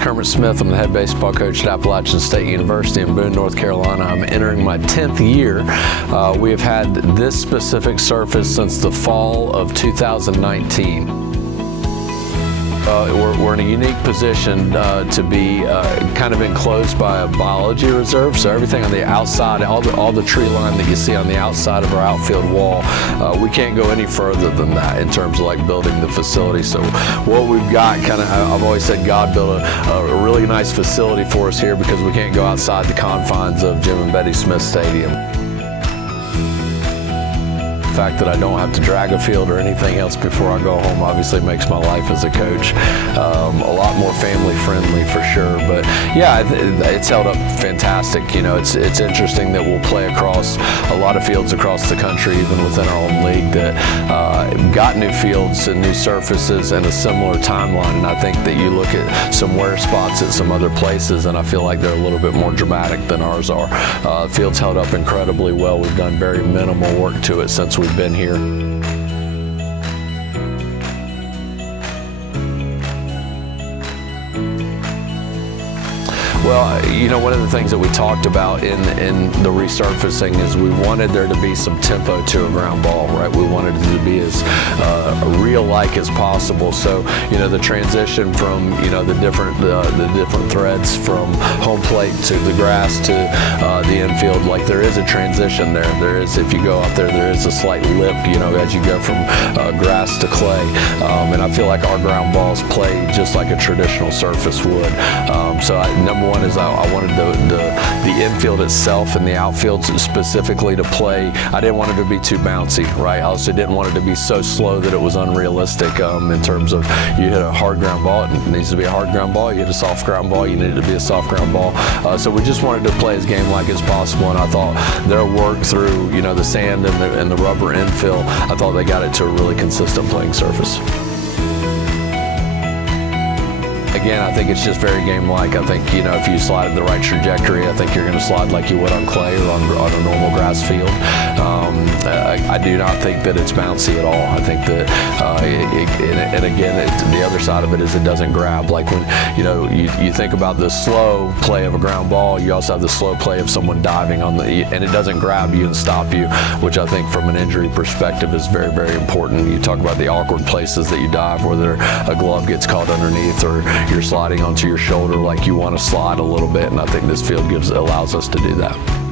Kermit Smith. I'm the head baseball coach at Appalachian State University in Boone, North Carolina. I'm entering my 10th year. We have had this specific surface since the fall of 2019. We're in a unique position to be kind of enclosed by a biology reserve, so everything on the outside, all the tree line that you see on the outside of our outfield wall, we can't go any further than that in terms of like building the facility. So what we've got, I've always said God built a really nice facility for us here because we can't go outside the confines of Jim and Betty Smith Stadium. The fact that I don't have to drag a field or anything else before I go home obviously makes my life as a coach a lot more family friendly for sure. But yeah, it's held up fantastic. You know, it's interesting that we'll play across a lot of fields across the country, even within our own league, that got new fields and new surfaces and a similar timeline. And I think that you look at some wear spots at some other places, and I feel like they're a little bit more dramatic than ours are. The field's held up incredibly well. We've done very minimal work to it since we've been here. Well, you know, one of the things that we talked about in the resurfacing is we wanted there to be some tempo to a ground ball, right? We wanted it to be as real-like as possible. So, you know, the transition from, you know, the different threads from home plate to the grass to the infield, like there is a transition there. There is, if you go out there is a slight lip, you know, as you go from grass to clay. And I feel like our ground balls play just like a traditional surface would. So number one is I wanted the infield itself and the outfield specifically to play. I didn't want it to be too bouncy, right? I also didn't want it to be so slow that it was unrealistic in terms of you hit a hard ground ball, it needs to be a hard ground ball. You hit a soft ground ball, you need it to be a soft ground ball. So we just wanted to play as game-like as possible, and I thought their work through, you know, the sand and the rubber infill, I thought they got it to a really consistent playing surface. Again, I think it's just very game-like. I think, you know, if you slide in the right trajectory, I think you're going to slide like you would on clay or on a normal grass field. I do not think that it's bouncy at all. I think that, and again, the other side of it is it doesn't grab. Like when, you know, you think about the slow play of a ground ball, you also have the slow play of someone diving on and it doesn't grab you and stop you, which I think from an injury perspective is very, very important. You talk about the awkward places that you dive, whether a glove gets caught underneath or you're sliding onto your shoulder like you want to slide a little bit, and I think this field allows us to do that.